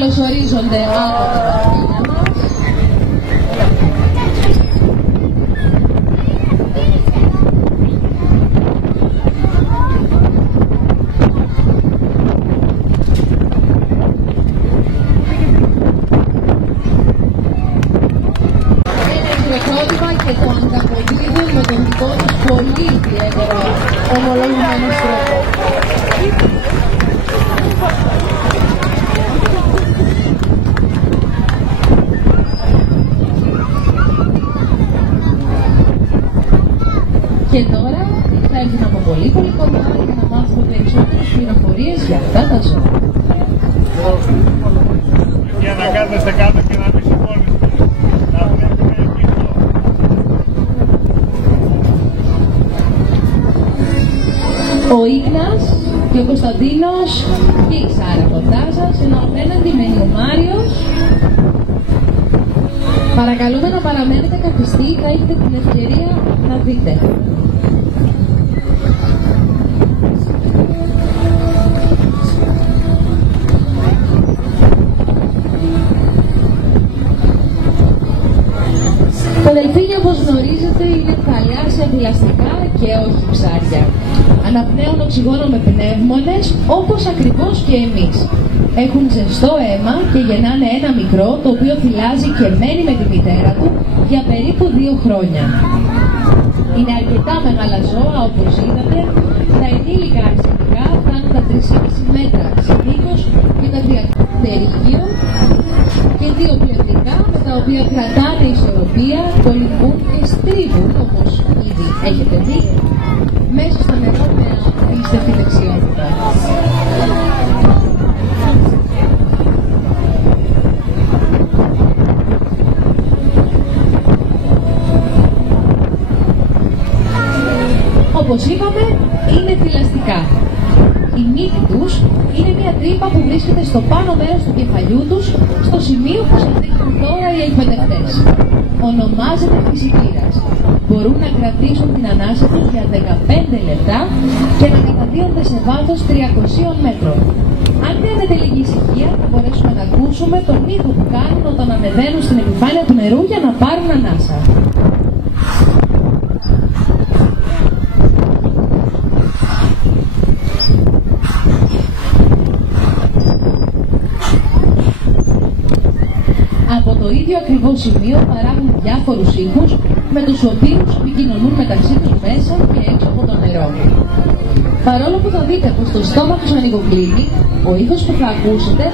καλωσορίζονται από τα δελφίνια μας. Και το ανταποδίδουν με τον δικό τους πολύ ιδιαίτερο ομολογουμένο τρόπο. Και τώρα θα έρθουν από πολύ κοντά για να μάθουμε περισσότερες πληροφορίες για αυτά τα ζώα. Για να κάθεστε κάτω και να μην σηκώνεστε. Ο Ίγνας και ο Κωνσταντίνος και η Σάρα κοντά σας, ενώ απέναντι μένει ο Μάριος. Παρακαλούμε να παραμένετε καθιστοί, θα έχετε την ευκαιρία να δείτε. Τα δελφίνια, όπως γνωρίζετε, είναι θαλάσσια θηλαστικά και όχι ψάρια. Αναπνέουν οξυγόνο με πνεύμονες, όπως ακριβώς και εμείς. Έχουν ζεστό αίμα και γεννάνε ένα μικρό, το οποίο θυλάζει και μένει με τη μητέρα του για περίπου 2 χρόνια. Είναι αρκετά μεγάλα ζώα, όπως είδατε. Τα ενήλικα αρσενικά φτάνουν τα 3,5 μέτρα σε μήκος και τα 30 τερίγιο, και 2 πλευρικά με τα οποία κρατάνε ισορροπία, κολυμπούν και στρίβουν, όπως ήδη έχετε δει, μέσα στο νερό με απίστευτη δεξιότητα. Όπως είπαμε, είναι θηλαστικά. Η μύτη τους είναι μια τρύπα που βρίσκεται στο πάνω μέρος του κεφαλιού τους, στο σημείο που σας δείχνουν τώρα οι εκπαιδευτές. Ονομάζεται φυσιτήρας. Μπορούν να κρατήσουν την ανάσα τους για 15 λεπτά και να καταδύονται σε βάθος 300 μέτρων. Αν κάνετε λίγη ησυχία, θα μπορέσουμε να ακούσουμε τον ήχο που κάνουν όταν ανεβαίνουν στην επιφάνεια του νερού για να πάρουν ανάσα. Από το ίδιο ακριβώς σημείο παράγουν διάφορους ήχους με τους οποίους επικοινωνούν μεταξύ τους μέσα και έξω από το νερό. Παρόλο που θα δείτε πως το στόμα τους ανοιγοκλίνει, ο ήχος που θα ακούσετε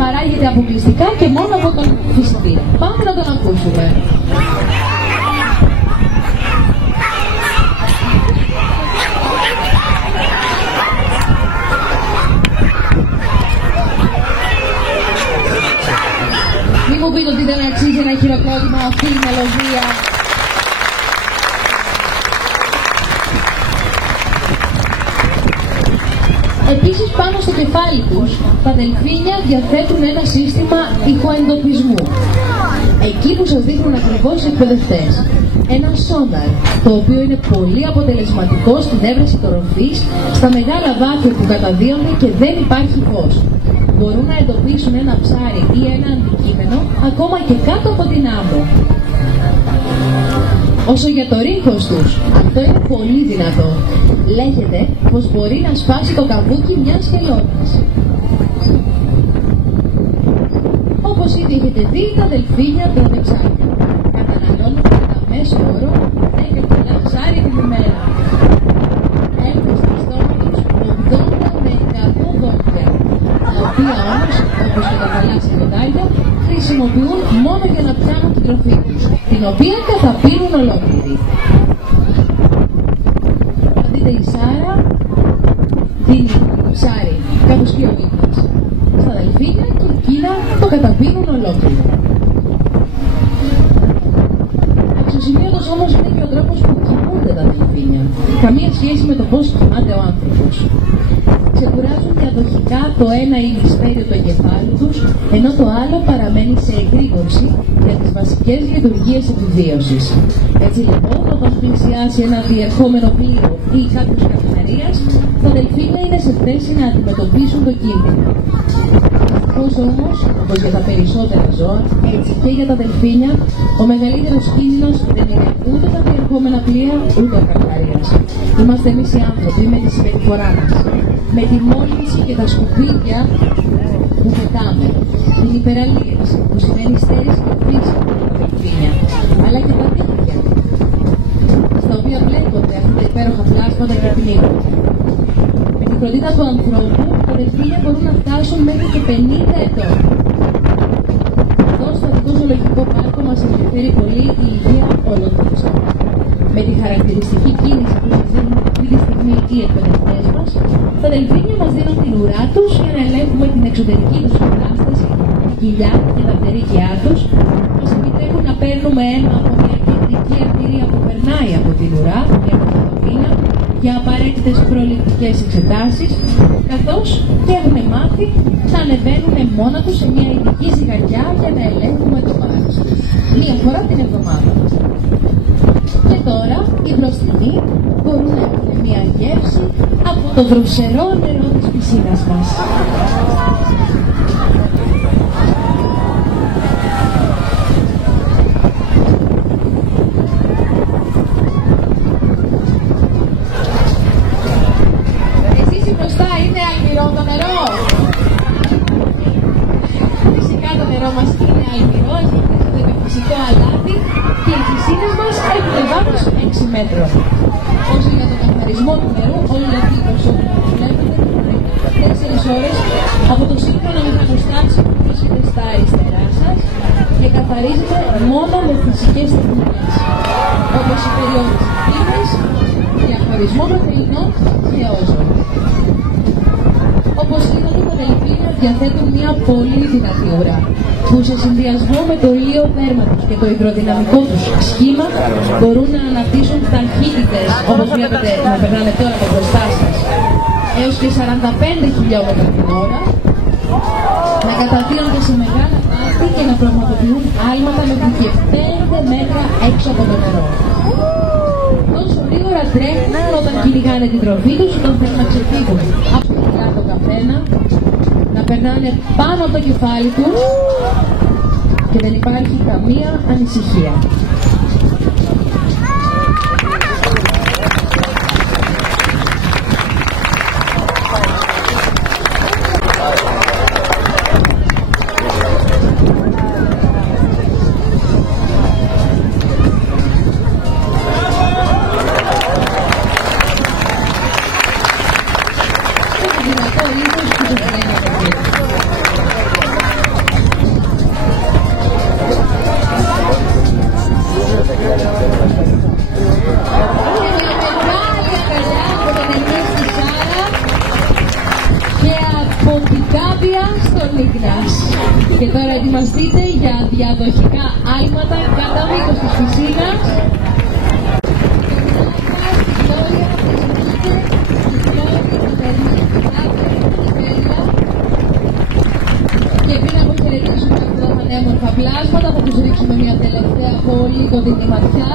παράγεται αποκλειστικά και μόνο από τον φυσιτήρα. Πάμε να τον ακούσουμε. Μην μου πείτε ότι δεν αξίζει ένα χειροκρότημα αυτή η μελωδία. Επίσης, πάνω στο κεφάλι τους, τα δελφίνια διαθέτουν ένα σύστημα ηχοεντοπισμού. Εκεί που σας δείχνουν ακριβώς οι εκπαιδευτές. Ένα σόναρ, το οποίο είναι πολύ αποτελεσματικό στην έβρεση τροφής στα μεγάλα βάθη που καταδύονται και δεν υπάρχει φως. Μπορούν να εντοπίσουν ένα ψάρι ή ένα αντικείμενο ακόμα και κάτω από την άμμο. Όσο για το ρίχος τους, αυτό είναι πολύ δυνατό. Λέγεται πως μπορεί να σπάσει το καβούκι μιας χελώνας. Όπως ήδη έχετε δει, τα δελφίνια τρώνε ψάρια. Καταναλώνουν κατά μέσο όρο 10 κιλά ψάρι την ημέρα. Έχουν στο στόμα τους 80 με 100 δόντια, τα οποία όμως, όπως και τα θαλάσσια μετάλλια, χρησιμοποιούν μόνο για να πιάνουν την τροφή τους, την οποία καταπίνουν ολόκληρη. Θα δείτε, η Σάρα δίνει ψάρι, κάπως πιο Ίγνας, στα δελφίνια και εκείνα το καταπίνουν ολόκληρο. Αξιοσημείωτος όμως είναι και ο τρόπος που κοιμούνται τα δελφίνια. Καμία σχέση με το πώς κοιμάται ο άνθρωπος. Ξεκουράζουν διαδοχικά το ένα ημισφαίριο του εγκεφάλου τους, ενώ το άλλο παραμένει σε εγρήγορση για τις βασικές λειτουργίες επιβίωσης. Έτσι λοιπόν, όταν πλησιάσει ένα διερχόμενο πλοίο ή κάποιος καυσαρίας, τα δελφίνια είναι σε θέση να αντιμετωπίσουν τον κίνδυνο. Δυστυχώς όμως, όπως για τα περισσότερα ζώα, έτσι και για τα δελφίνια, ο μεγαλύτερος κίνδυνος δεν είναι ούτε τα διερχόμενα πλοία, ούτε ο καρχαρίας. Είμαστε εμείς οι άνθρωποι με τη συμπεριφορά μας, με τη μόλυνση και τα σκουπίδια που πετάμε, την υπεραλίευση που σημαίνει στέρηση και φύση από τα δελφίνια, αλλά και τα δίκτυα, στα οποία βλέπονται αυτά τα υπέροχα πλάσματα και πνίγονται. Με την φροντίδα του ανθρώπου, τα δελφίνια μπορούν να φτάσουν μέχρι και 50 ετών. Εδώ στο Αττικό Ζωολογικό Πάρκο μας ενδιαφέρει πολύ η υγεία όλων των ζώων. Με τη χαρακτηριστική κίνηση που μας δίνουν αυτή τη στιγμή οι εκπαιδευτές μας, τα δελφίνια μας δίνουν την ουρά τους για να ελέγχουμε την εξωτερική τους κατάσταση, κοιλιά και τα πτερίγια τους, μας επιτρέπουν να παίρνουμε αίμα από μια κεντρική αρτηρία που περνάει από την ουρά, μια πρωτοβουλία, για απαραίτητες προληπτικές εξετάσεις, καθώς και έχουν μάθει να ανεβαίνουν μόνα τους σε μια ειδική ζυγαριά για να ελέγχουμε το βάρος. Μία φορά την εβδομάδα. Και τώρα οι μπροστινοί μπορούν να έχουν μια γεύση από το δροσερό νερό της πισίνας μας. Είναι αλμυρό το νερό. Φυσικά το νερό μας είναι αλμυρό, έχει με φυσικό αλάτι και οι πισίνες μας έχουν βάθος 6 μέτρων. Όσο για τον καθαρισμό του νερού, όλοι αυτοί οι προσώποι που βλέπετε είναι 4 ώρες από το σύγχρονο μηχανοστάσιο που βρίσκεται στα αριστερά σας και καθαρίζεται μόνο με φυσικές τεχνικές, όπως η περιόδηση φύλης, διαχωρισμό πρωτεϊνών και όζων. Όπως είδατε, τα δελφίνια διαθέτουν μια πολύ δυνατή ουρά, που σε συνδυασμό με το ηλίο δέρμα τους και το υδροδυναμικό τους σχήμα μπορούν να αναπτύσσουν ταχύτητες, όπως βλέπετε να περνάνε τώρα από μπροστά σας, έως και 45 χιλιόμετρα την ώρα, να καταδύονται σε μεγάλα πάθη και να πραγματοποιούν άλματα μέχρι και 5 μέτρα έξω από το νερό. Τόσο γρήγορα τρέχουν όταν κυνηγάνε την τροφή τους, όταν θέλουν να ξεφύγουν από το καθένα, να περνάνε πάνω από το κεφάλι τους και δεν υπάρχει καμία ανησυχία. Και τώρα ετοιμαστείτε για διαδοχικά άλματα κατά μήκος της πισίνας. Και πριν αποχαιρετήσουμε αυτά τα πανέμορφα πλάσματα, θα τους ρίξουμε μια τελευταία πολύ κοντινή ματιά.